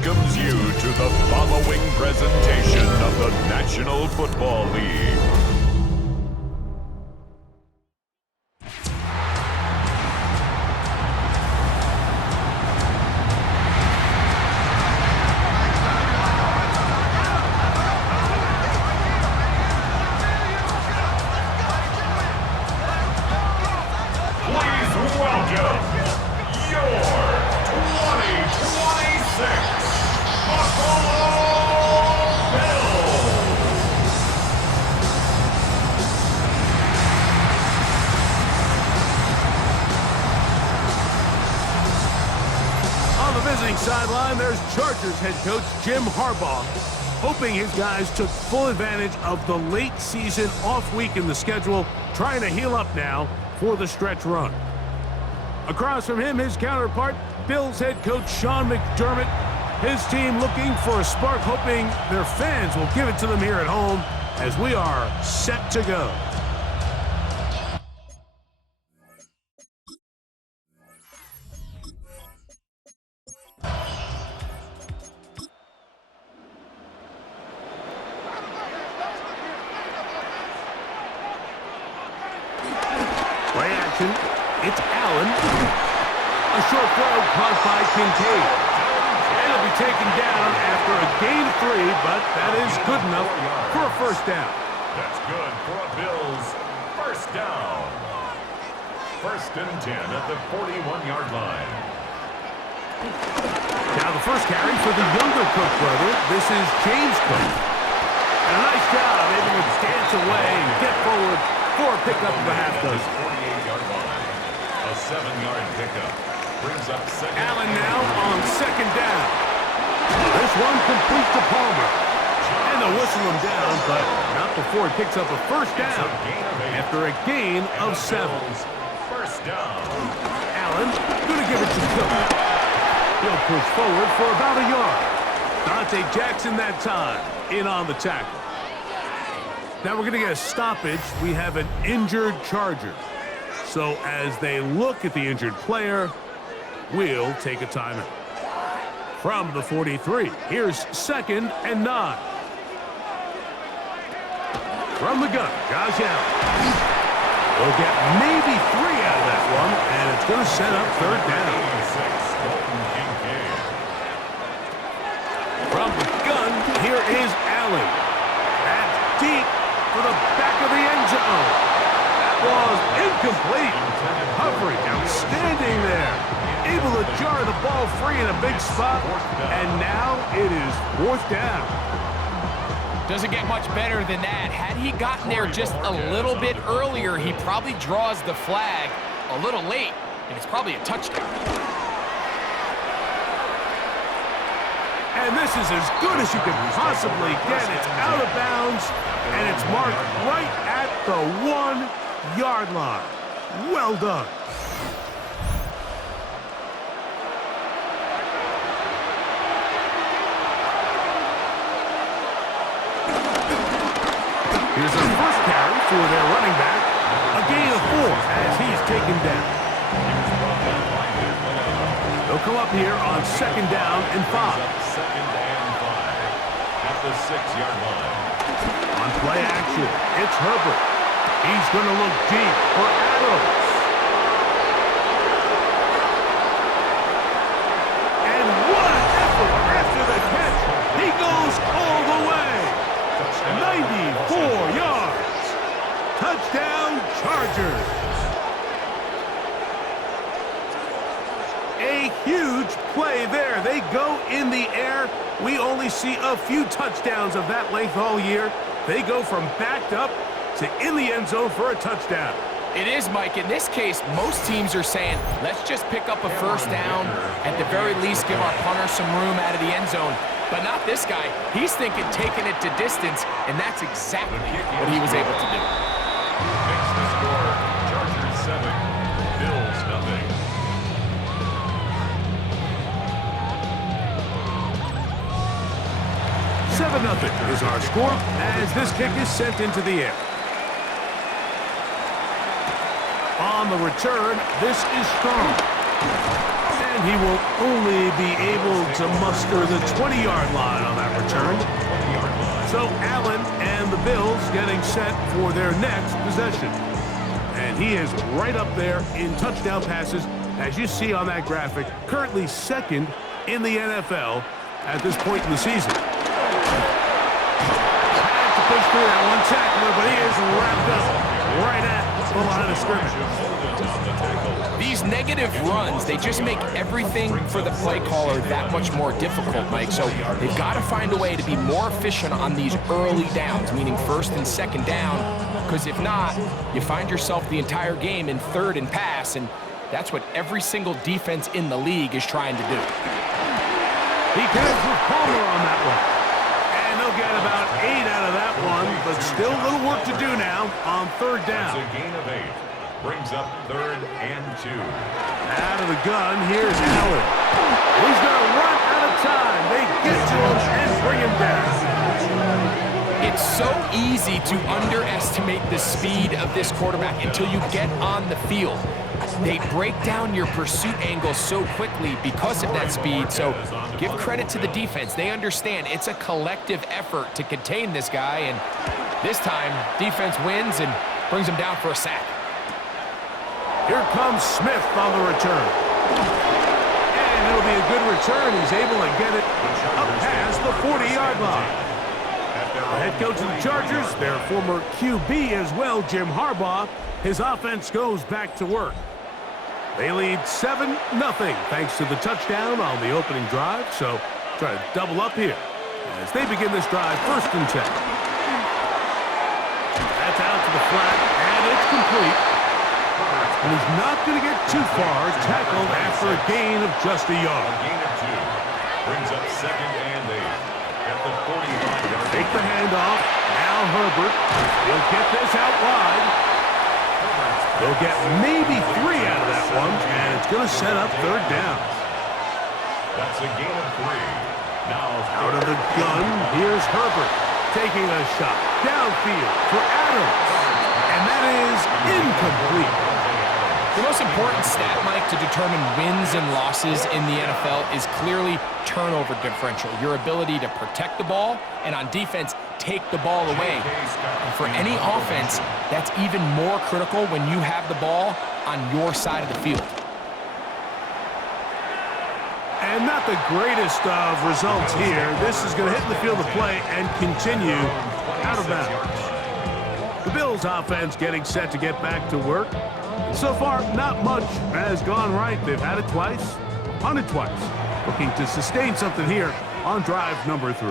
welcomes you to the following presentation of the National Football League. Sideline, there's Chargers head coach Jim Harbaugh, hoping his guys took full advantage of the late season off week in the schedule, trying to heal up now for the stretch run. Across from him, his counterpart, Bills head coach Sean McDermott, his team looking for a spark, hoping their fans will give it to them here at home as we are set to go. It's Allen. A short throw caught by Kincaid. And it'll be taken down after a gain of 3, but that is good enough for a first down. That's good for a Bills first down. 1st and 10 at the 41-yard line. Now the first carry for the younger Cook brother. This is James Cook. And a nice job able to dance away and get forward for a pickup of a half dozen. 48-yard line. A 7-yard pickup brings up second. Allen now on second down. This one complete to Palmer. And they'll whistle him down, but not before he picks up a first down after a gain of 7. First down. Allen going to give it to Cook. He'll push forward for about a yard. Dante Jackson that time in on the tackle. Now we're going to get a stoppage. We have an injured Charger. So as they look at the injured player, we'll take a timeout. From the 43, here's 2nd and 9. From the gun, Josh Allen. We'll get maybe 3 out of that one, and it's going to set up 3rd down. From the gun, here is Allen. That's deep for the back of the end zone. That was incomplete. Hovering, outstanding there. Able to jar the ball free in a big spot, and now it is 4th down. Doesn't get much better than that. Had he gotten there just a little bit earlier, he probably draws the flag a little late, and it's probably a touchdown. And this is as good as you can possibly get. It's out of bounds, and it's marked right at the 1-yard line. Well done. Here's a first carry for their running back. A gain of 4 as he's taken down. They'll come up here on 2nd down and 5. 2nd and 5 at the 6-yard line. On play action, it's Herbert. He's going to look deep for Adams. And what an effort after the catch. He goes all the way. 94 yards. Touchdown, Chargers. A huge play there. They go in the air. We only see a few touchdowns of that length all year. They go from backed up to in the end zone for a touchdown. It is, Mike. In this case, most teams are saying, let's just pick up a first down, at the very least give our punter some room out of the end zone. But not this guy. He's thinking taking it to distance, and that's exactly what he was able to do. Makes the score Chargers 7, Bills nothing. 7-0 is our score as this kick is sent into the air. On the return, this is Strong. And time, he will only be able to muster the 20-yard line on that return. So Allen and the Bills getting set for their next possession. And he is right up there in touchdown passes, as you see on that graphic, currently second in the NFL at this point in the season. Had to push through that one tackler, but he is wrapped up right at the line of scrimmage. These negative runs, they just make everything for the play caller that much more difficult, Mike. So they've got to find a way to be more efficient on these early downs, meaning first and second down, because if not, you find yourself the entire game in third and pass, and that's what every single defense in the league is trying to do. He connects with Palmer on that one. And they'll get about 8 out of that one, but still a little work to do now on third down. That's a gain of 8. Brings up 3rd and 2. Out of the gun, here's Allen. He's going to run out of time. They get to him and bring him down. It's so easy to underestimate the speed of this quarterback until you get on the field. They break down your pursuit angle so quickly because of that speed, so give credit to the defense. They understand it's a collective effort to contain this guy, and this time, defense wins and brings him down for a sack. Here comes Smith on the return. And it'll be a good return. He's able to get it up past the 40-yard line. The head coach of the Chargers, their former QB as well, Jim Harbaugh, his offense goes back to work. They lead 7-0 thanks to the touchdown on the opening drive, so try to double up here as they begin this drive 1st and 10. That's out to the flat, and it's complete. And he's not going to get too far, tackled after a gain of just a yard. A gain of 2. Brings up 2nd and 8 at the 45-yard line. Take the handoff. Now Herbert. He'll get this out wide. They'll get maybe 3 out of that one, and it's going to set up 3rd down. That's a gain of 3. Now Out of the gun, here's Herbert taking a shot downfield for Adams. And that is incomplete. The most important stat, Mike, to determine wins and losses in the NFL is clearly turnover differential, your ability to protect the ball, and on defense, take the ball away. And for any offense, that's even more critical when you have the ball on your side of the field. And not the greatest of results here. This is going to hit the field of play and continue out of bounds. The Bills offense getting set to get back to work. So far, not much has gone right. They've had it twice, punted twice. Looking to sustain something here on drive number 3.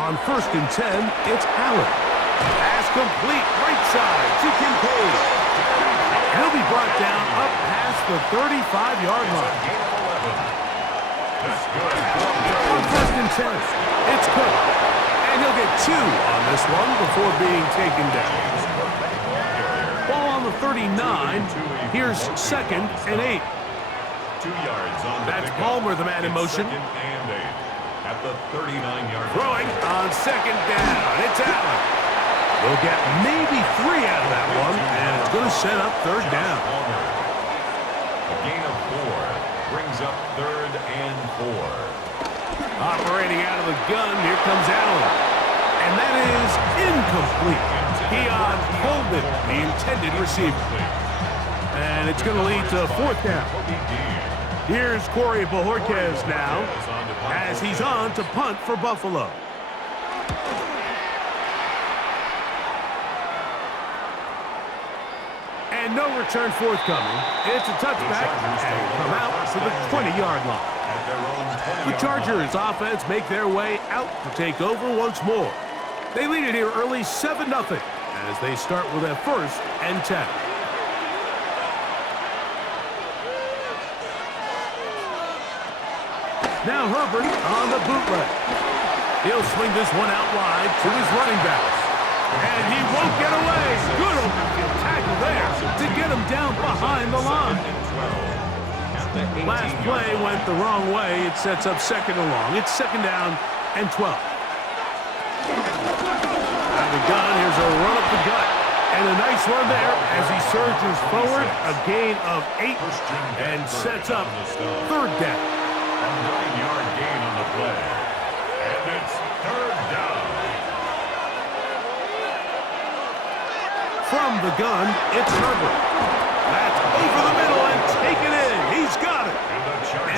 On 1st and 10, it's Allen. Pass complete, right side to Kincaid. He'll be brought down up past the 35-yard line. On 1st and 10, it's Cook. And he'll get 2 on this one before being taken down. Ball on the 39. Here's 2nd and 8. 2 yards on the That's pickup. Palmer, the man in It's motion. 2nd and 8 at the 39-yard line. Throwing on 2nd down. It's Allen. They'll get maybe 3 out of that one, and it's going to set up 3rd down. Palmer. A gain of 4 brings up 3rd and 4. Operating out of the gun, here comes Allen. And that is incomplete. Keon Coleman, the intended receiver. And it's going to lead to 4th down. Here's Corey Bojorquez now, as he's on to punt for Buffalo. And no return forthcoming. It's a touchback, and come out to the 20-yard line. The Chargers offense make their way out to take over once more. They lead it here early 7-0 as they start with a 1st and 10. Now Herbert on the bootleg. He'll swing this one out wide to his running backs. And he won't get away. Good open field tackle there to get him down behind the line. Last play went the wrong way. It sets up 2nd and long. It's 2nd down and 12. Out of the gun, here's a run up the gut. Nice run there as he surges forward, a gain of 8, and sets up third down. A 9-yard gain on the play. And it's third down. From the gun, it's Herbert. That's over the middle and taken in. He's got it.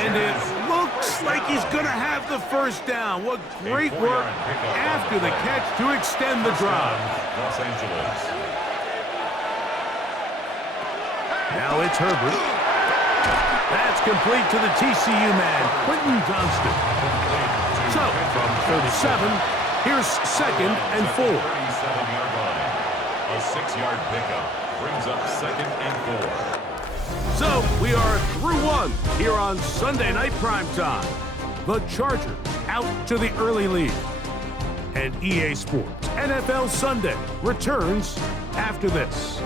And it looks like he's going to have the first down. What great work after the catch to extend the drive. Los Angeles. Now it's Herbert. That's complete to the TCU man, Quentin Johnston. So, from 37, here's 2nd and 4. 37-yard line. A 6-yard pickup brings up 2nd and 4. So, we are through one here on Sunday Night Primetime. The Chargers out to the early lead. And EA Sports NFL Sunday returns after this.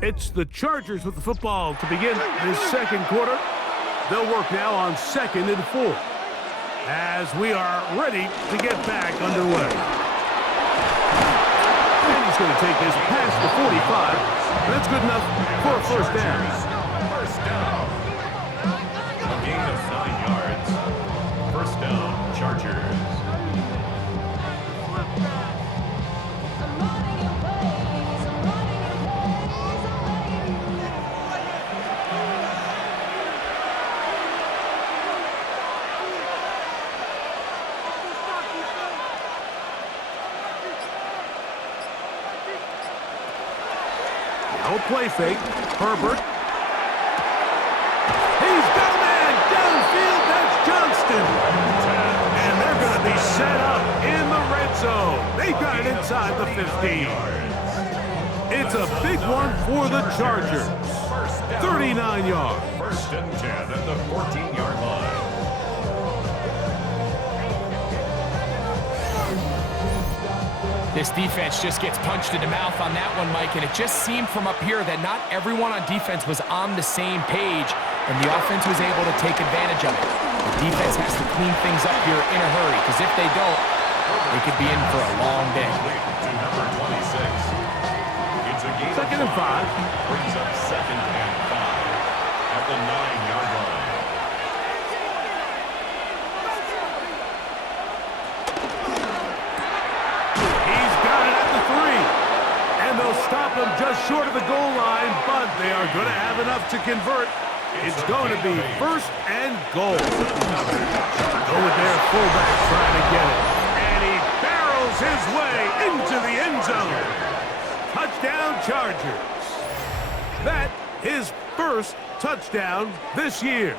It's the Chargers with the football to begin this second quarter. They'll work now on 2nd and 4 as we are ready to get back underway. And he's going to take this past the 45. That's good enough for a first down. First down. A gain of 9 yards. First down, Chargers. No play fake. Herbert. He's got a man downfield. That's Johnston. And they're going to be set up in the red zone. They got it inside the 15. It's a big one for the Chargers. 39 yards. First and 10 at the 14-yard line. This defense just gets punched in the mouth on that one, Mike, and it just seemed from up here that not everyone on defense was on the same page, and the offense was able to take advantage of it. The defense has to clean things up here in a hurry, because if they don't, they could be in for a long day. To number 26. It's a gain 2nd and 5. Brings up 2nd and 5 at the 9-yard line. They'll stop him just short of the goal line, but they are going to have enough to convert. It's going to be 1st and goal. Go with their fullback trying to get it. And he barrels his way into the end zone. Touchdown, Chargers. That is first touchdown this year.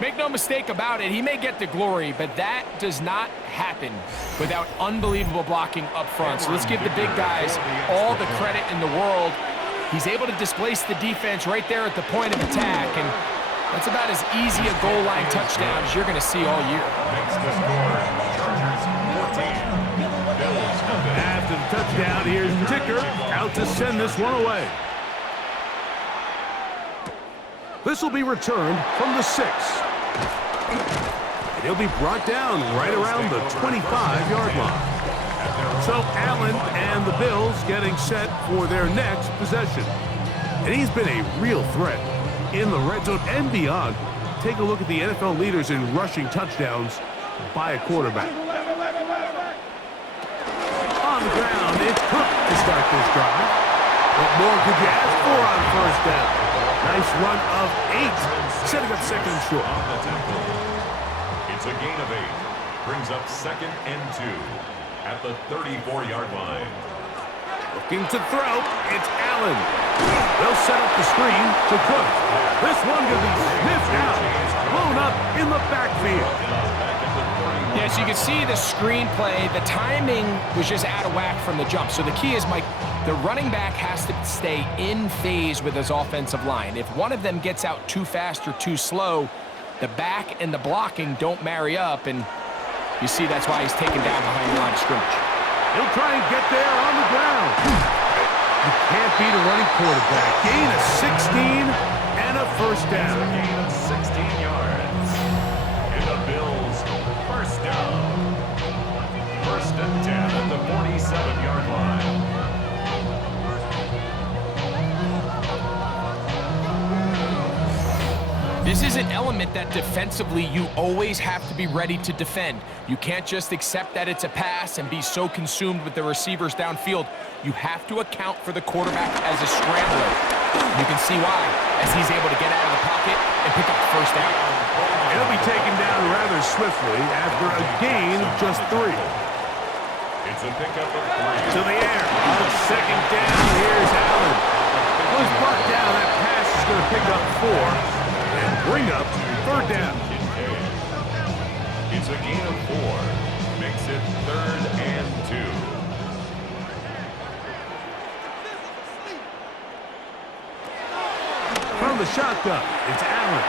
Make no mistake about it, he may get the glory, but that does not happen without unbelievable blocking up front. So let's give the big guys all the credit in the world. He's able to displace the defense right there at the point of attack, and that's about as easy a goal line touchdown as you're going to see all year. Makes the score, Chargers 14, Bills nothing. After the touchdown, here's Ticker out to send this one away. This will be returned from the 6. And he'll be brought down right around the 25-yard line. So Allen and the Bills getting set for their next possession. And he's been a real threat in the red zone and beyond. Take a look at the NFL leaders in rushing touchdowns by a quarterback. On the ground, it's Cook to start this drive. What more could you ask for on first down? Nice run of 8, setting up 2nd and short. On the tempo. It's a gain of 8. Brings up 2nd and 2 at the 34-yard line. Looking to throw, it's Allen. They'll set up the screen to Cook. This one will be sniffed out, blown up in the backfield. Yeah, so you can see the screenplay, the timing was just out of whack from the jump. So the key is, Mike, the running back has to stay in phase with his offensive line. If one of them gets out too fast or too slow, the back and the blocking don't marry up, and you see that's why he's taken down behind the line of scrimmage. He'll try and get there on the ground. You can't beat a running quarterback. Gain of 16 and a first down. A gain of 16 yards. And the Bills first down. First and 10 at the 47-yard line. This is an element that defensively you always have to be ready to defend. You can't just accept that it's a pass and be so consumed with the receivers downfield. You have to account for the quarterback as a scrambler. You can see why, as he's able to get out of the pocket and pick up first down. He'll be taken down rather swiftly after a gain of just 3. It's a pickup of 3. To the air. On second down, here's Allen. Goes brought down. That pass is going to pick up 4. And bring up third down. It's a gain of 4. Makes it 3rd and 2. From the shotgun, it's Allen.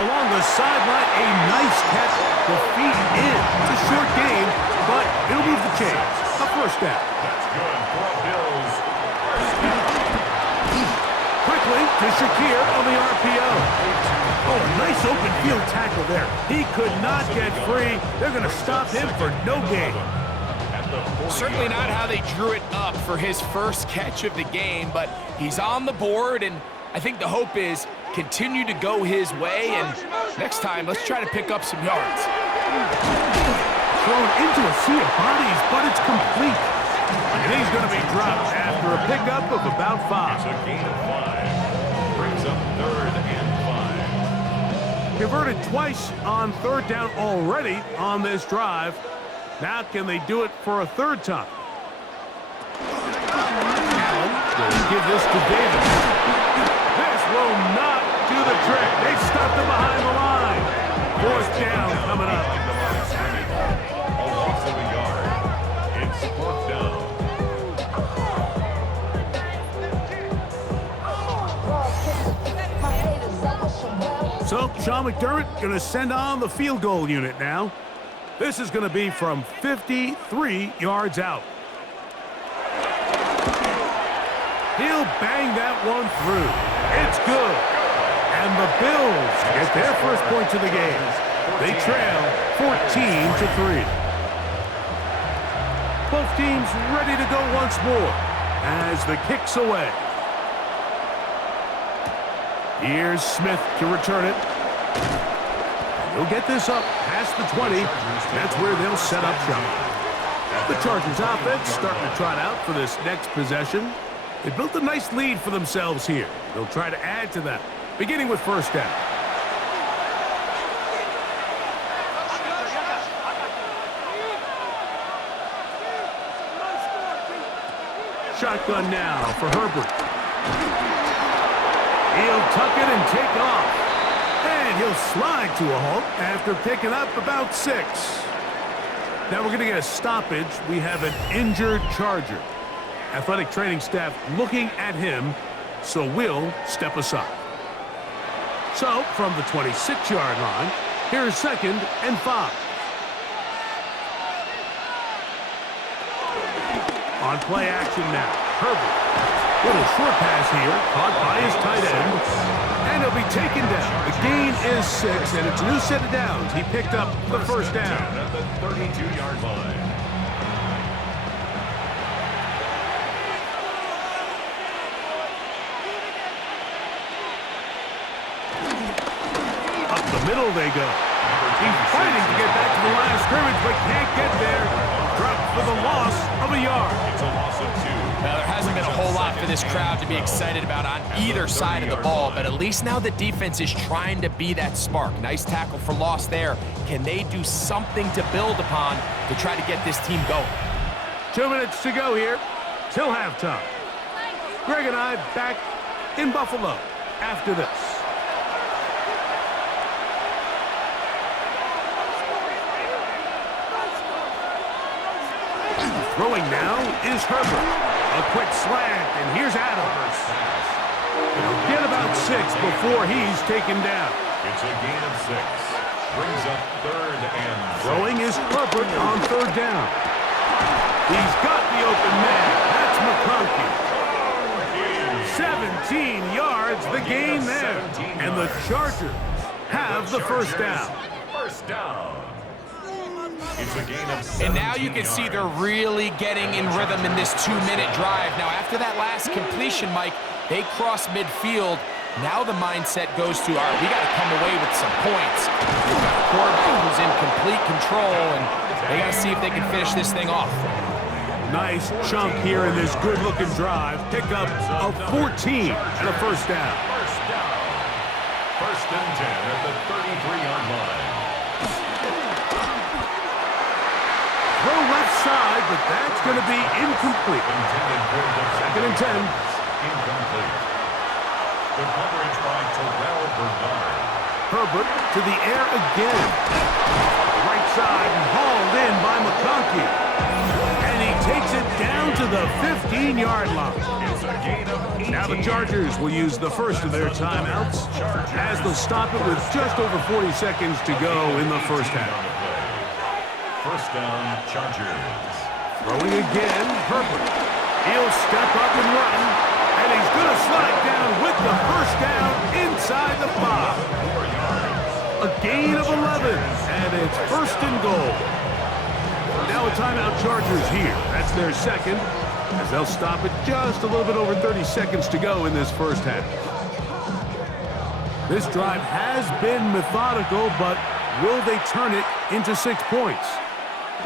Along the sideline, a nice catch. The feet in. It's a short gain, but it'll move the chains. A first down. That's good for a Bills first down. Quickly to Shakir on the RPO. Oh, a nice open field tackle there. He could not get free. They're going to stop him for no gain. Certainly not how they drew it up for his first catch of the game, but he's on the board, and I think the hope is continue to go his way, and next time, let's try to pick up some yards. Thrown into a sea of bodies, but it's complete. And he's going to be dropped after a pickup of about 5. It's a gain of 5. Brings up 3rd and 5. Converted twice on third down already on this drive. Now can they do it for a third time? Allen will give this to Davis. This will not do the trick. They stopped him behind the line. Fourth down coming up. A loss of a yard. It's 4th down. So Sean McDermott going to send on the field goal unit now. This is going to be from 53 yards out. He'll bang that one through. It's good. And the Bills get their first points of the game. They trail 14-3. Both teams ready to go once more as the kick's away. Here's Smith to return it. He'll get this up past the 20. That's where they'll set up shop. The Chargers offense starting to trot out for this next possession. They built a nice lead for themselves here. They'll try to add to that, beginning with first down. Shotgun now for Herbert. He'll tuck it and take off. And he'll slide to a halt after picking up about 6. Now we're going to get a stoppage. We have an injured Charger. Athletic training staff looking at him, so we'll step aside. So from the 26-yard line, here's 2nd and 5. On play action now, Herbert. Little short pass here, caught by his tight end. And he'll be taken down. The gain is 6, and it's a new set of downs. He picked up the first down. At the 32-yard line. Up the middle they go. He's fighting to get back to the line of scrimmage, but can't get there. Dropped for the loss of a yard. It's a loss of 2. Now, there hasn't been a whole lot for this crowd to be excited about on either side of the ball, but at least now the defense is trying to be that spark. Nice tackle for loss there. Can they do something to build upon to try to get this team going? 2 minutes to go here till halftime. Greg and I back in Buffalo after this. Throwing now is Herbert. A quick slant, and here's Adams. He'll get about 6 before he's taken down. It's a gain of 6. Brings up 3rd and 6. Throwing is Herbert on 3rd down. He's got the open man. That's McConkey. 17 yards, the gain there. And the Chargers have the first down. First down. It's a gain of 17 And now you can see they're really getting in rhythm in this 2-minute drive. Now, after that last completion, Mike, they cross midfield. Now the mindset goes to, all right, we got to come away with some points. We've got a quarterback who's in complete control, and they got to see if they can finish this thing off. Nice chunk here in this good-looking drive. Pick up a 14 and a first down. First down. First and 10 at the 33-yard line. Throw left side, but that's going to be incomplete. Second and 10. Incomplete. The coverage by Terrell Bernard. Herbert to the air again. Right side and hauled in by McConkey. And he takes it down to the 15-yard line. It's a gain of 18. Now the Chargers will use the first of their timeouts as they'll stop it with just over 40 seconds to go in the first half. First down, Chargers. Throwing again, Herbert. He'll step up and run, and he's going to slide down with the first down inside the 5. 4 yards. A gain of 11, and it's first and goal. Now a timeout Chargers here. That's their second, as they'll stop it just a little bit over 30 seconds to go in this first half. This drive has been methodical, but will they turn it into 6 points?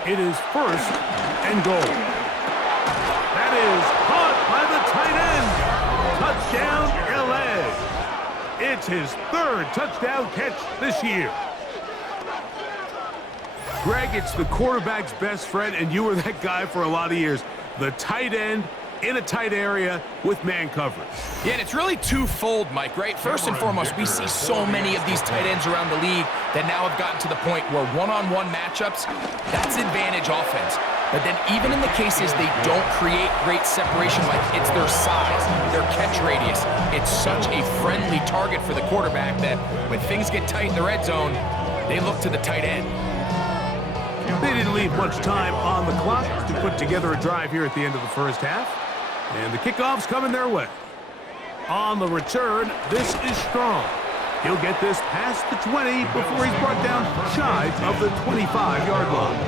It is first and goal. That is caught by the tight end. Touchdown, LA. It's his third touchdown catch this year. Greg, it's the quarterback's best friend, and you were that guy for a lot of years. The tight end in a tight area with man coverage. Yeah, and it's really twofold, Mike, right? First and foremost, we see so many of these tight ends around the league that now have gotten to the point where one-on-one matchups, that's advantage offense. But then even in the cases they don't create great separation, Mike, it's their size, their catch radius. It's such a friendly target for the quarterback that when things get tight in the red zone, they look to the tight end. They didn't leave much time on the clock to put together a drive here at the end of the first half. And the kickoff's coming their way. On the return, this is Strong. He'll get this past the 20 before he's brought down shy of the 25-yard line.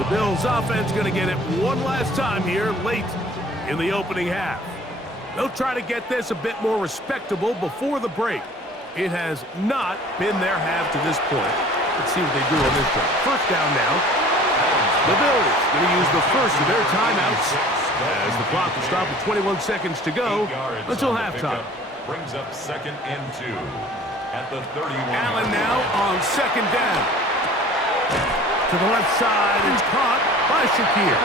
The Bills' offense going to get it one last time here late in the opening half. They'll try to get this a bit more respectable before the break. It has not been their half to this point. Let's see what they do on this drive. First down now. The Bills going to use the first of their timeouts as the clock will stop with 21 seconds to go until halftime. Brings up second and 2 at the 31. Allen now on second down. To the left side, it's caught by Shakir.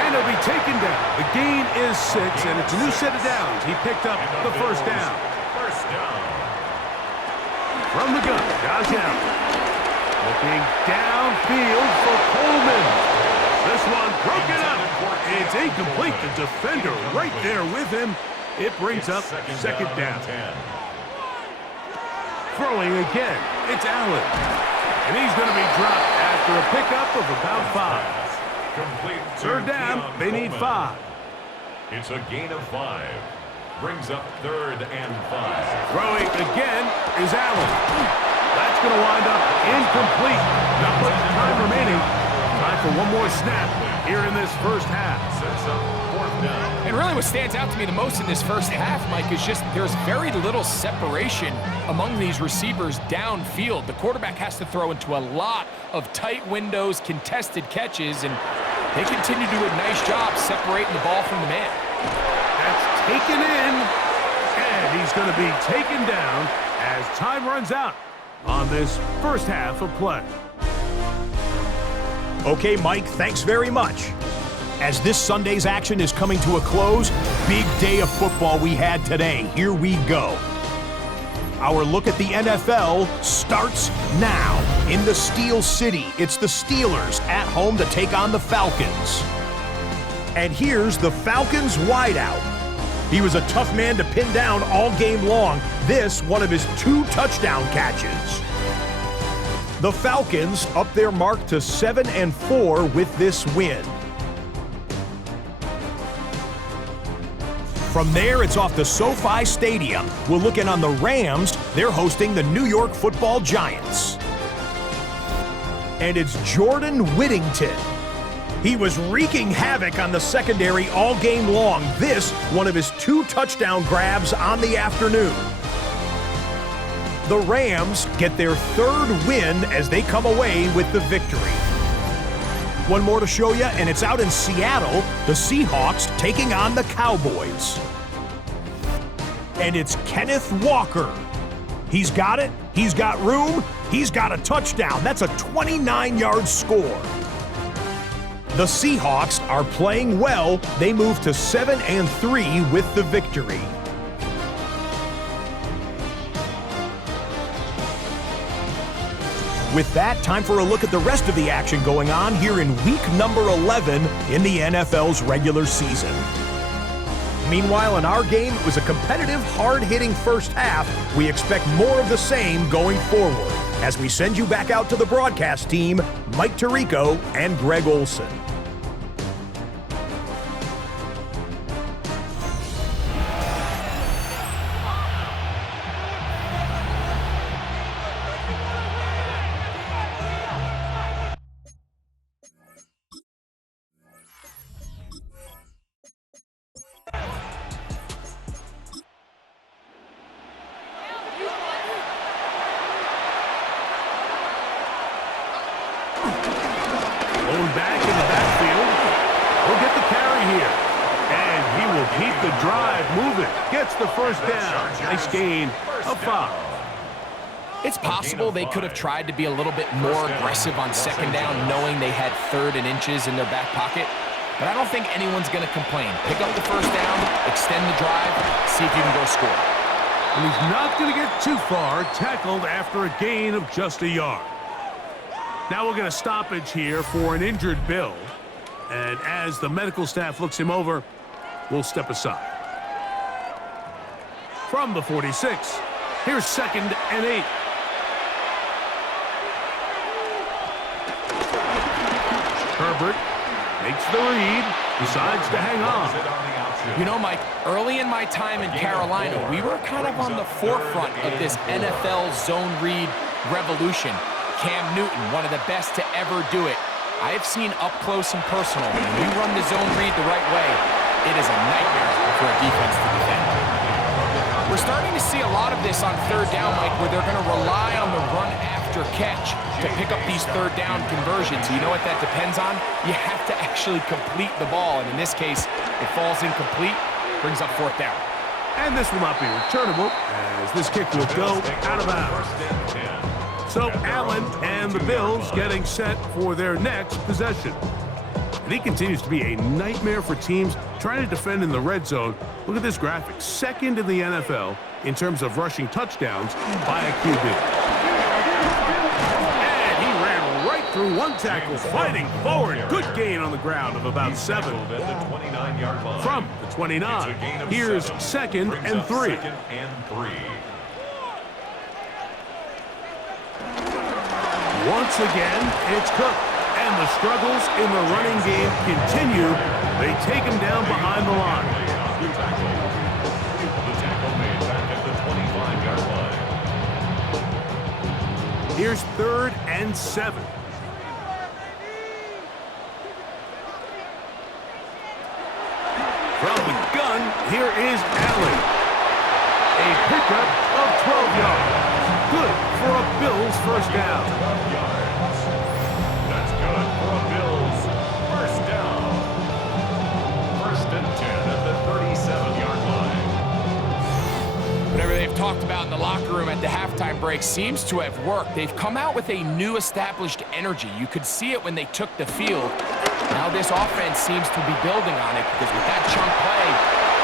And he'll be taken down. The gain is 6, and it's a new set of downs. He picked up the first down. First down. From the gun, Josh Allen. Looking downfield for Coleman. This one broken up. It's incomplete. The defender right there with him. It brings up second down. Throwing again. It's Allen. And he's going to be dropped after a pickup of about 5. Complete. Third down. They need 5. It's a gain of 5. Brings up third and 5. Throwing again is Allen. That's going to wind up incomplete. Not much time remaining. Time for one more snap here in this first half. Sets up fourth down. And really what stands out to me the most in this first half, Mike, is just there's very little separation among these receivers downfield. The quarterback has to throw into a lot of tight windows, contested catches, and they continue to do a nice job separating the ball from the man. That's taken in, and he's going to be taken down as time runs out on this first half of play. Okay, Mike, thanks very much. As this Sunday's action is coming to a close, big day of football we had today. Here we go. Our look at the NFL starts now. In the Steel City, it's the Steelers at home to take on the Falcons. And here's the Falcons wideout. He was a tough man to pin down all game long. This, one of his 2 touchdown catches. The Falcons up their mark to 7-4 with this win. From there, it's off to SoFi Stadium. We'll look in on the Rams. They're hosting the New York Football Giants. and it's Jordan Whittington. He was wreaking havoc on the secondary all game long. This, one of his 2 touchdown grabs on the afternoon. The Rams get their 3rd win as they come away with the victory. One more to show you, and it's out in Seattle, the Seahawks taking on the Cowboys. And it's Kenneth Walker. He's got it, he's got room, he's got a touchdown. That's a 29-yard score. The Seahawks are playing well. They move to 7-3 with the victory. With that, time for a look at the rest of the action going on here in week number 11 in the NFL's regular season. Meanwhile, in our game, it was a competitive, hard-hitting first half. We expect more of the same going forward as we send you back out to the broadcast team, Mike Tirico and Greg Olson. Going back in the backfield. He'll get the carry here. And he will keep the drive moving. Gets the first down. Nice gain of 5. It's possible they could have tried to be a little bit more aggressive on second down, knowing they had 3rd and inches in their back pocket. But I don't think anyone's going to complain. Pick up the first down, extend the drive, see if you can go score. And he's not going to get too far. Tackled after a gain of just a yard. Now we'll get a stoppage here for an injured Bill. And as the medical staff looks him over, we'll step aside. From the 46, here's 2nd and 8. Herbert makes the read, decides to hang on. You know, Mike, early in my time in Carolina, we were kind of on the forefront of this NFL zone read revolution. Cam Newton, one of the best to ever do it. I have seen up close and personal, when you run the zone read the right way, it is a nightmare for a defense to defend. We're starting to see a lot of this on 3rd down, Mike, where they're going to rely on the run after catch to pick up these 3rd down conversions. You know what that depends on? You have to actually complete the ball, and in this case, it falls incomplete, brings up 4th down. And this will not be returnable, as this kick will go out of bounds. So Allen and the Bills getting set for their next possession. And he continues to be a nightmare for teams trying to defend in the red zone. Look at this graphic. 2nd in the NFL in terms of rushing touchdowns by a QB. And he ran right through one tackle, fighting forward. Good gain on the ground of about 7. From the 29, here's 2nd and 3. Once again, it's Cook, and the struggles in the running game continue. They take him down behind the line. The tackle made back at the 25-yard line. Here's 3rd and 7. From the gun, here is Allen. A pickup of 12 yards. Good for a Bills first down. That's good for a Bills first down. 1st and 10 at the 37-yard line. Whatever they've talked about in the locker room at the halftime break seems to have worked. They've come out with a new established energy. You could see it when they took the field. Now this offense seems to be building on it because with that chunk play,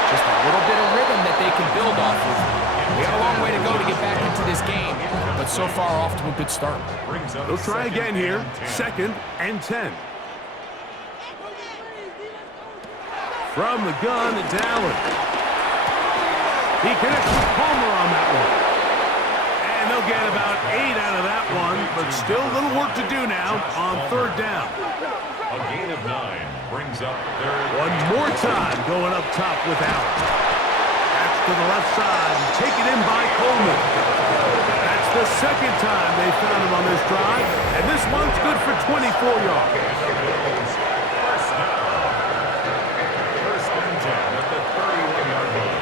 just a little bit of rhythm that they can build off of. We got a long way to go to get back into this game, but so far off to a good start. They'll try again here. 2nd and 10. From the gun, it's Allen. He connects with Palmer on that one. And they'll get about 8 out of that one, but still a little work to do now on 3rd down. A gain of 9 brings up their... One more time going up top with Allen. That's to the left side, and taken in by Coleman. That's the second time they found him on this drive, and this one's good for 24 yards. First down. First and 10 at the 31-yard line.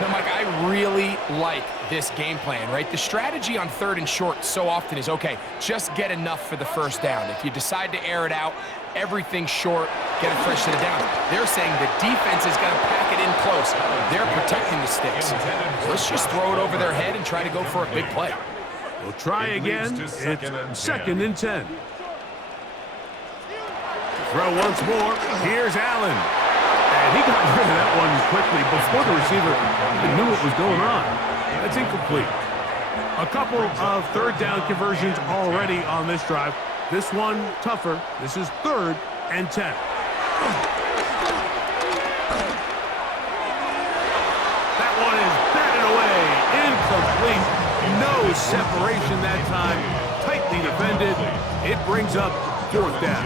Now, Mike, I really like this game plan, right? The strategy on 3rd and short so often is, okay, just get enough for the first down. If you decide to air it out, everything short, get it fresh to the down. They're saying the defense is going to pack it in close. They're protecting the sticks. Let's just throw it over their head and try to go for a big play. We'll try again. It's second and 10. Throw once more. Here's Allen. And he got rid of that one quickly before the receiver even knew what was going on. That's incomplete. A couple of third down conversions already on this drive. This one tougher. This is 3rd and 10. That one is batted away. Incomplete. No separation that time. Tightly defended. It brings up 4th down.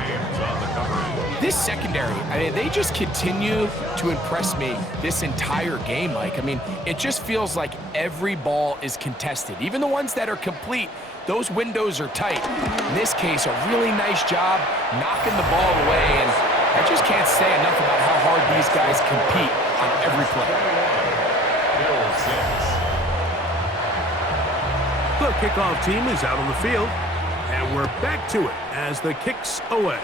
This secondary, I mean, they just continue to impress me this entire game, Mike. I mean, it just feels like every ball is contested. Even the ones that are complete, those windows are tight. In this case, a really nice job knocking the ball away, and I just can't say enough about how hard these guys compete on every play. The kickoff team is out on the field, and we're back to it as the kick's away.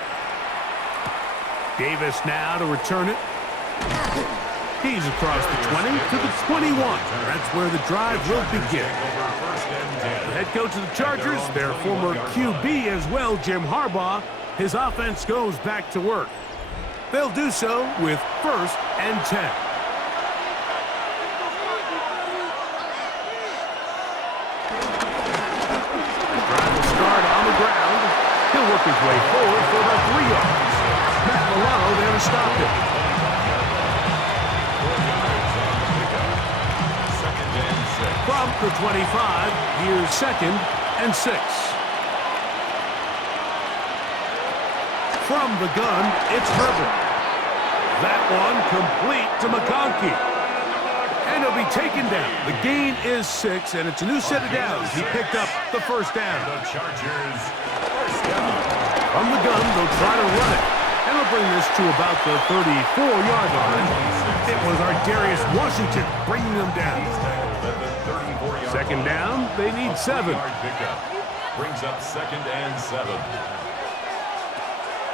Davis now to return it. He's across the 20 to the 21. That's where the drive will begin. The head coach of the Chargers, their former QB as well, Jim Harbaugh, his offense goes back to work. They'll do so with 1st and 10. Drive will start on the ground. He'll work his way forward for about 3 yards. Matt Milano there to stop it. From the 25, here's 2nd and 6. From the gun, it's Herbert. That one complete to McConkey. And he'll be taken down. The gain is 6, and it's a new set of downs. He picked up the first down. The Chargers, first down. From the gun, they'll try to run it. And we'll bring this to about the 34-yard line. It was Darius Washington bringing them down. Second down, they need 7. Brings up 2nd and 7.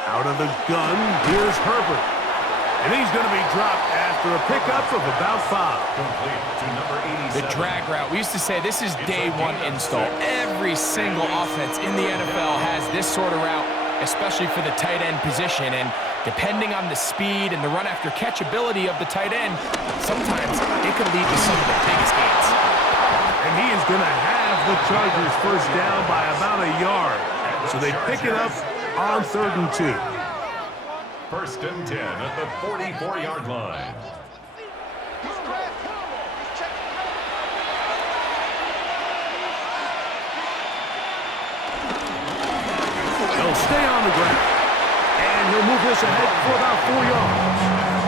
Out of the gun, here's Herbert. And he's going to be dropped after a pickup of about 5. Complete to number 87. The drag route, we used to say this is day one install. Every single offense in the NFL has this sort of route, especially for the tight end position. And depending on the speed and the run after catch ability of the tight end, sometimes it can lead to some of the biggest gains. And he is going to have the Chargers first down by about a yard. So they pick it up on 3rd and 2. First and 10 at the 44-yard line. They'll stay on the ground. And he'll move this ahead for about 4 yards.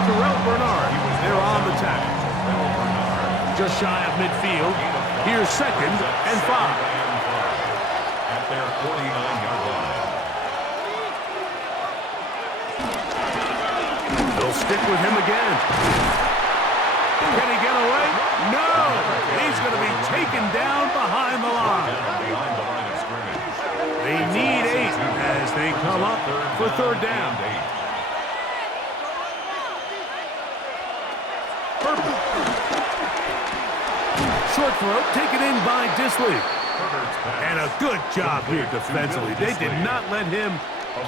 Terrell Bernard, they're on the tackle. Just shy of midfield. Here's 2nd and 5. At their 49-yard line. They'll stick with him again. Can he get away? No! He's going to be taken down behind the line. Behind the line of scrimmage. They need 8 as they come up for 3rd down. Herbert. Short throw taken in by Disley. And a good job here defensively. They did not let him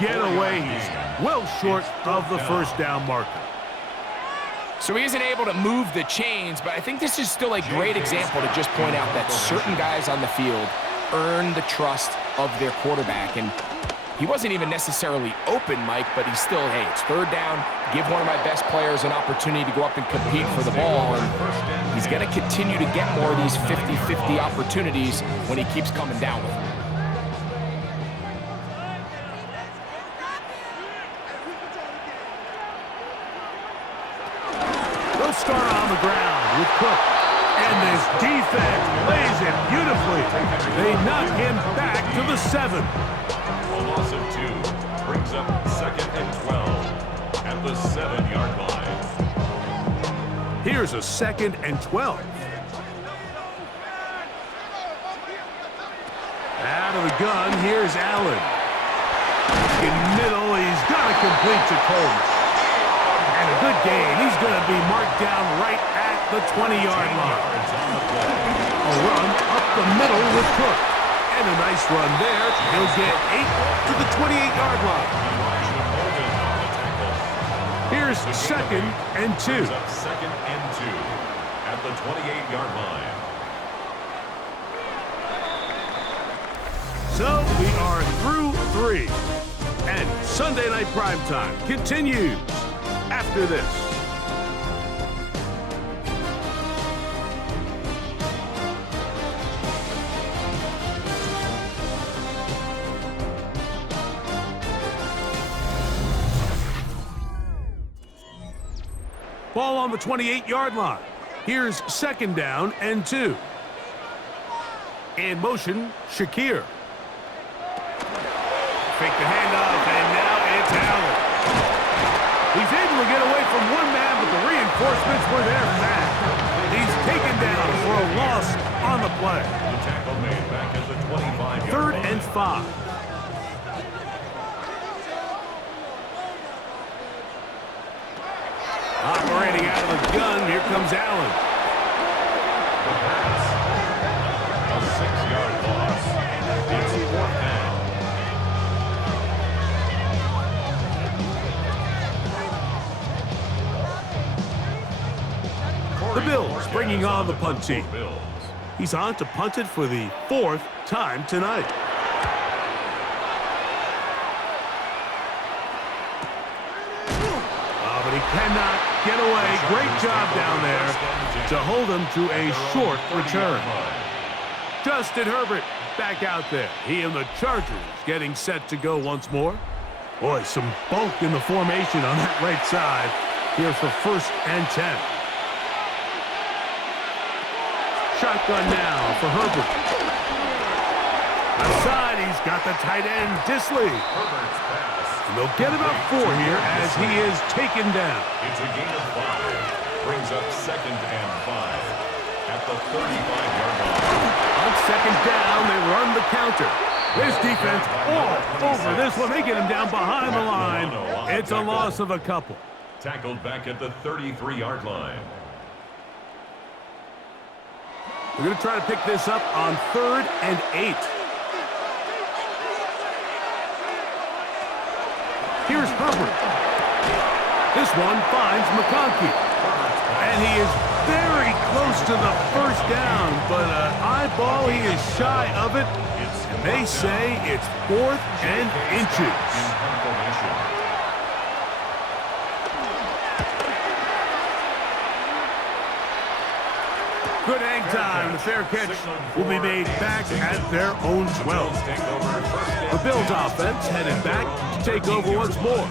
get away. He's well short of the first down marker. So he isn't able to move the chains, but I think this is still a great example to just point out that certain guys on the field earn the trust of their quarterback. And he wasn't even necessarily open, Mike, but he's still, hey, it's 3rd down. Give one of my best players an opportunity to go up and compete for the ball. And he's going to continue to get more of these 50-50 opportunities when he keeps coming down with them. They'll start on the ground with Cook. And this defense plays it beautifully. They knock him back to the 7. A loss of 2 brings up 2nd and 12 at the 7-yard line. Here's a 2nd and 12. Out of the gun, here's Allen. In middle, he's got to complete to Coleman. And a good gain. He's going to be marked down right at the 20-yard line. A run up the middle with Cook. And a nice run there. He'll get 8 to the 28-yard line. Here's 2nd and 2. 2nd and 2 at the 28-yard line. So we are through 3. And Sunday Night Primetime continues after this. Ball on the 28-yard line. Here's 2nd down and 2. In motion, Shakir. Fake the handoff, and now it's Allen. He's able to get away from one man, but the reinforcements were there fast. He's taken down for a loss on the play. The tackle made back at the 25-yard 3rd line. and 5. Operating out of the gun, here comes Allen. The pass. A 6-yard loss. It's 4th down. The Bills bringing on the punt team. Bills. He's on to punt it for the 4th time tonight. Oh, but he cannot get away. Great job down there to hold him to a short return. Justin Herbert back out there. He and the Chargers getting set to go once more. Boy, some bulk in the formation on that right side here for 1st and 10. Shotgun now for Herbert. Outside, he's got the tight end, Disley. Herbert's pass. And they'll get about 4 here as he is taken down. It's a gain of 5. Brings up 2nd and 5 at the 35-yard line. On 2nd down, they run the counter. This defense all over this one. They get him down behind the line. It's a loss of a couple. Tackled back at the 33-yard line. We're going to try to pick this up on 3rd and 8. Here's Herbert. This one finds McConkey. And he is very close to the 1st down, but eyeball, he is shy of it. And they say it's 4th and inches. Good hang time. The fair catch will be made back at their own 12. The Bills offense headed back to take over once more.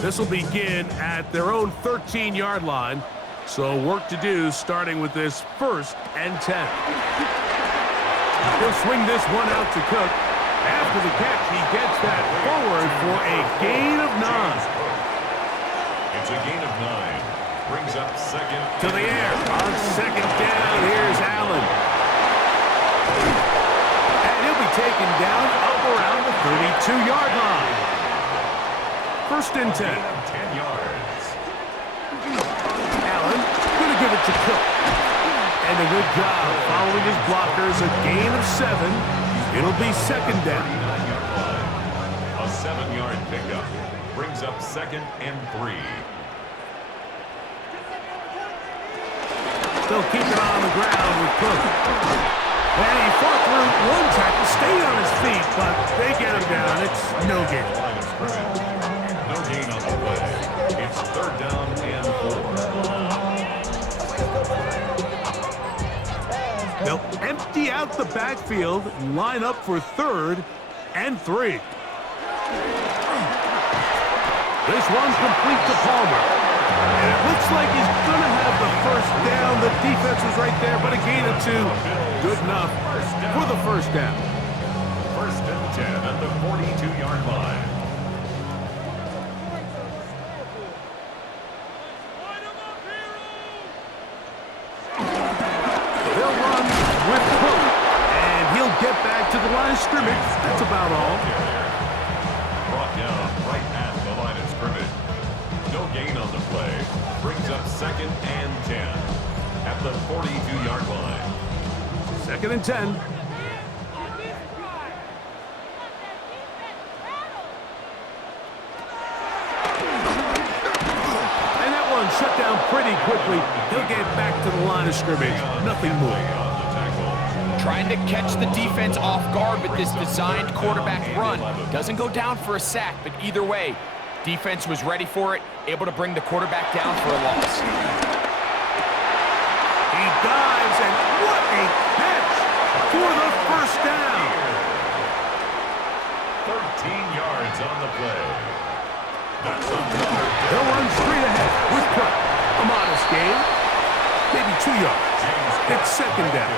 This will begin at their own 13-yard line. So work to do starting with this 1st and 10. He'll swing this one out to Cook. After the catch, he gets that forward for a gain of 9. It's a gain of 9. Brings up 2nd. To the air. On 2nd down, here's Allen. And he'll be taken down up around the 32-yard line. 1st and 10. 10 yards. Allen going to give it to Cook. And a good job following his blockers. A gain of 7. It'll be 2nd down. A 7-yard pickup. Brings up 2nd and 3. They'll keep it on the ground with Cook. And he fought through one tackle, stayed on his feet, but they get him down. It's no gain. Line of scrimmage. No gain on the play. It's 3rd down and 4. They'll empty out the backfield and line up for 3rd and 3. This one's complete to Palmer. And it looks like he's going to have the first down. The defense was right there, but a gain of 2. Good enough for the first down. First and 10 at the 42-yard line. They'll run with Cook, and he'll get back to the line of scrimmage. That's about all. Brought down right at the line of scrimmage. No gain on the play. Brings up 2nd and 10 at the 42-yard line. 2nd and 10. And that one shut down pretty quickly. He'll get back to the line of scrimmage. Nothing more. Trying to catch the defense off guard with this designed quarterback run. Doesn't go down for a sack, but either way, defense was ready for it, able to bring the quarterback down for a loss. He dives, and what a catch for the first down. 13 yards on the play. That's another. They'll run straight ahead with Cook. A modest gain, maybe 2 yards. It's 2nd down.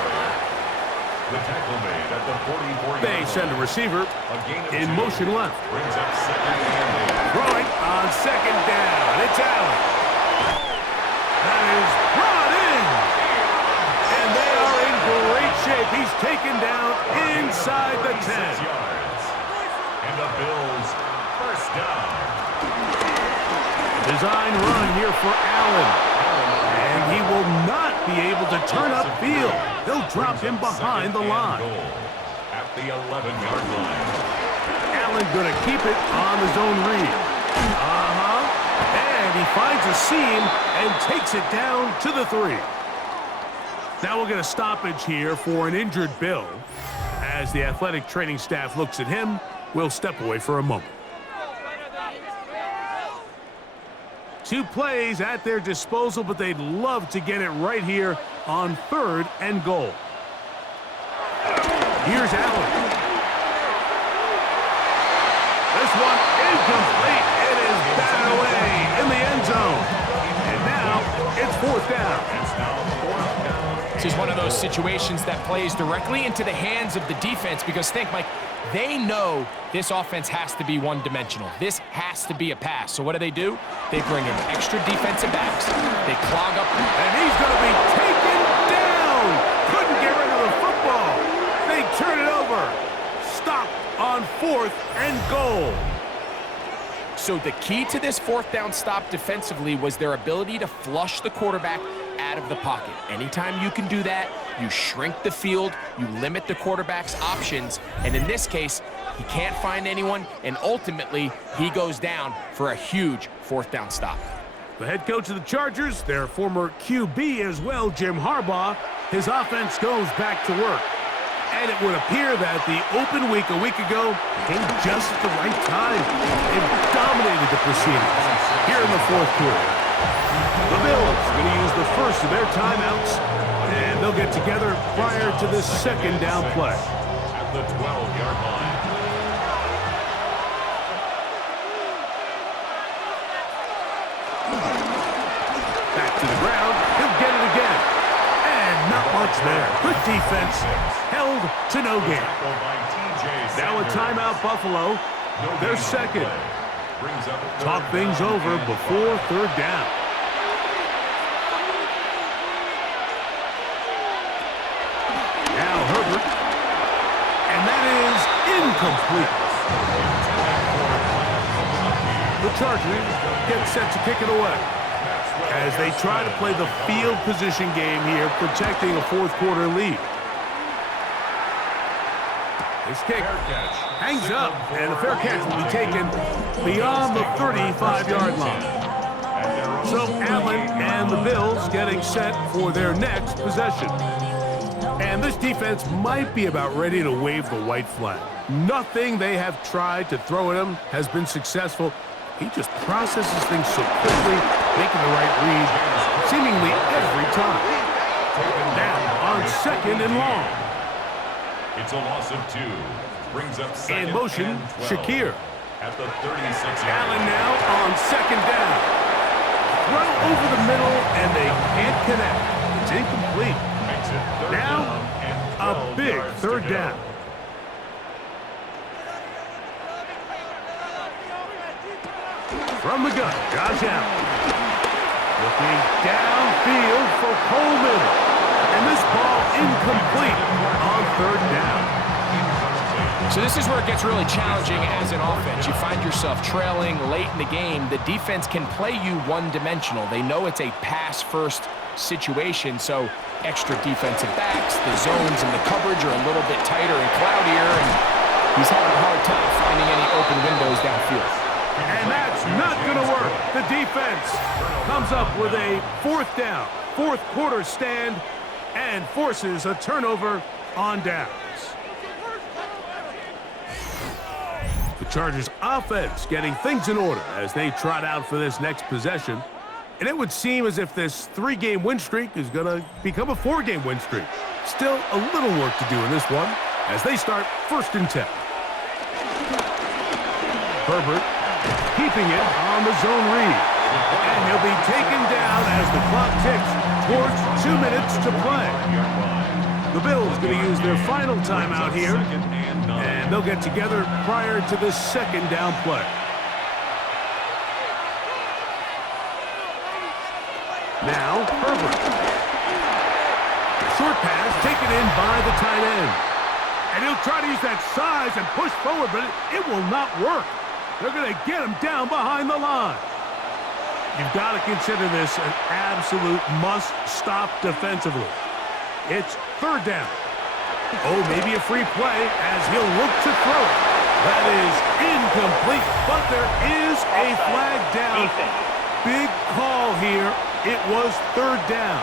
The tackle made at the 44-yard They line. send a receiver in motion left. Brings up 2nd and 8. Throwing on 2nd down. It's Allen. That is brought in. And they are in great shape. He's taken down inside the 10. 6 yards. And the Bills first down. Design run here for Allen. And he will not be able to turn upfield. They'll drop him behind the line. At the 11-yard line. Allen going to keep it on his own read. And he finds a seam and takes it down to the 3. Now we'll get a stoppage here for an injured Bill. As the athletic training staff looks at him, we'll step away for a moment. 2 plays at their disposal, but they'd love to get it right here on 3rd and goal. Here's Allen. This one incomplete. It is batted away in the end zone. And now it's 4th down. It's now 4th down. This is one of those situations that plays directly into the hands of the defense because think, Mike, they know this offense has to be one-dimensional. This has to be a pass. So what do? They bring in extra defensive backs. They clog up. And he's going to be taken down. Couldn't get rid of the football. They turn it over. Stopped on 4th and goal. So the key to this 4th down stop defensively was their ability to flush the quarterback out of the pocket. Anytime you can do that, you shrink the field, you limit the quarterback's options, and in this case, he can't find anyone, and ultimately, he goes down for a huge 4th down stop. The head coach of the Chargers, their former QB as well, Jim Harbaugh, his offense goes back to work. And it would appear that the open week a week ago came just at the right time. They've dominated the proceedings here in the 4th quarter. The Bills going to use the first of their timeouts, and they'll get together prior to this 2nd down play. At the 12-yard line. Back to the ground. He'll get it again. And not much there. Good defense. Held to no gain. Now a timeout, Buffalo. They're 2nd. Talk things over before 3rd down. Now Herbert. And that is incomplete. The Chargers get set to kick it away as they try to play the field position game here, protecting a 4th quarter lead. This kick hangs up, and a fair catch will be taken beyond the 35-yard line. So Allen and the Bills getting set for their next possession. And this defense might be about ready to wave the white flag. Nothing they have tried to throw at him has been successful. He just processes things so quickly, making the right read seemingly every time. Now on 2nd and long. It's a loss of 2. Brings up 2nd In motion, and 12. Shakir. At the 36-yard Allen now on 2nd down. throw over the middle, and they can't connect. It's incomplete. Makes it third Now, down and a 12 big yards third to go. down. From the gun, Josh Allen. Looking downfield for Coleman. And this ball incomplete on third down. So this is where it gets really challenging as an offense. You find yourself trailing late in the game. The defense can play you one-dimensional. They know it's a pass-first situation, so extra defensive backs, the zones and the coverage are a little bit tighter and cloudier, and he's having a hard time finding any open windows downfield. And that's not going to work. The defense comes up with a fourth down, fourth quarter stand, and forces a turnover on downs. The Chargers offense getting things in order as they trot out for this next possession. And it would seem as if this 3-game win streak is going to become a 4-game win streak. Still a little work to do in this one as they start 1st and 10. Herbert keeping it on the zone read. And he'll be taken down as the clock ticks towards 2 minutes to play. The Bills going to use their final timeout here, and they'll get together prior to the 2nd down play. Now, Herbert. Short pass taken in by the tight end. And he'll try to use that size and push forward, but it will not work. They're going to get him down behind the line. You've got to consider this an absolute must-stop defensively. It's 3rd down. Oh, maybe a free play as he'll look to throw it. That is incomplete, but there is a flag down. Big call here. It was 3rd down.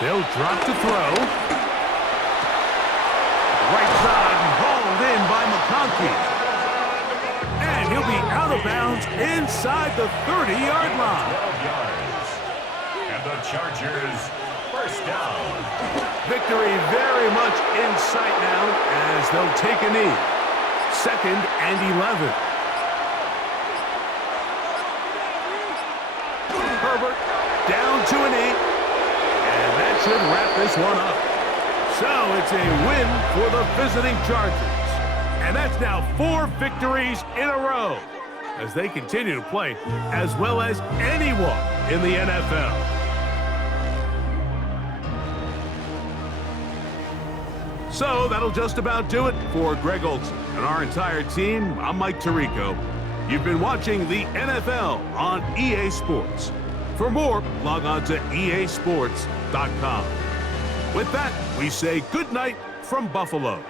They'll drop to throw. Right side hauled in by McConkey. And he'll be out of bounds inside the 30-yard line. 12 yards. And the Chargers, 1st down. Victory very much in sight now as they'll take a knee. 2nd and 11. Herbert down to a knee. And that should wrap this one up. So it's a win for the visiting Chargers. And that's now 4 victories in a row as they continue to play as well as anyone in the NFL. So that'll just about do it for Greg Olsen and our entire team. I'm Mike Tirico. You've been watching the NFL on EA Sports. For more, log on to easports.com. With that, we say good night from Buffalo.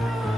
you.